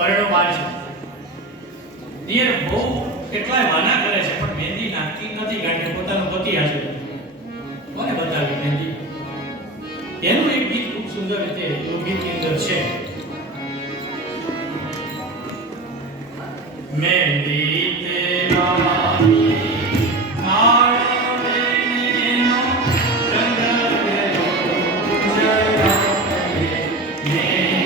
પરણવા છે. દિયર બહુ કેટલાય વાના કરે છે, પણ મહેંદી નાખતી નથી, કારણ કે પોતાનો પતિ હાજર કોને બતાવી મહેંદી? એનું એક ગીત ખૂબ સુંદર રીતે લોકગીતની અંદર છે. મહેંદી Yeah.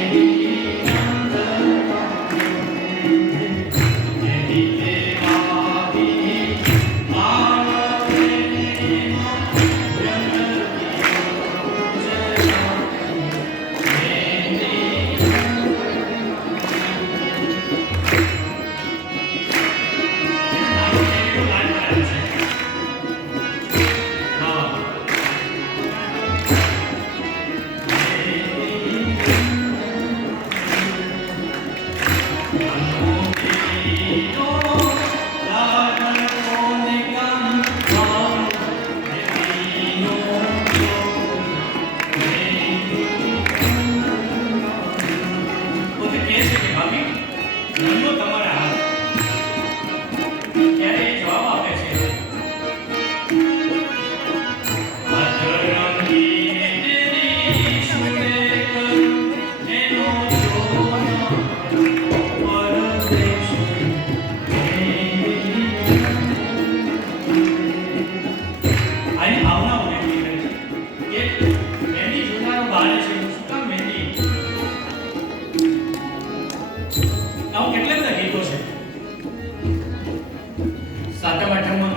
આઠમ આઠમમાં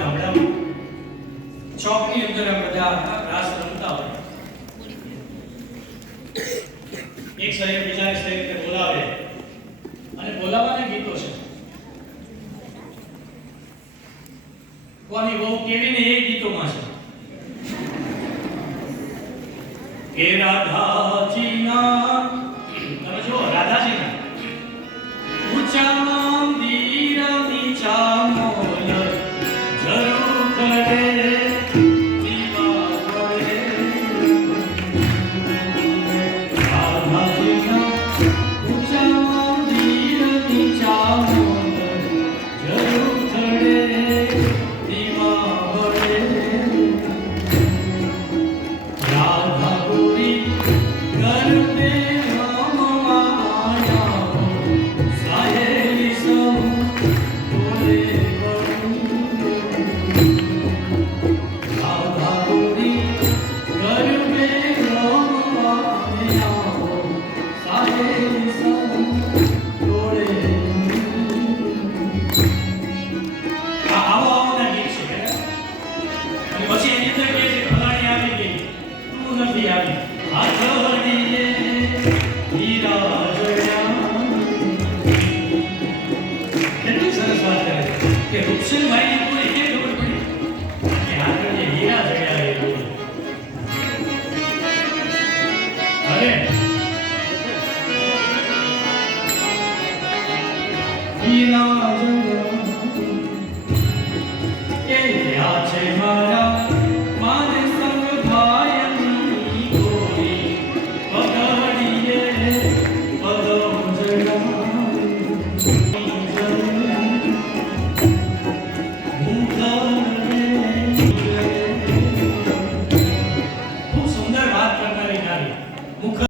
અને બોલાવાના ગીતો છે. કોની બહુ કેવી એ ગીતોમાં છે? ના 天影要去吗？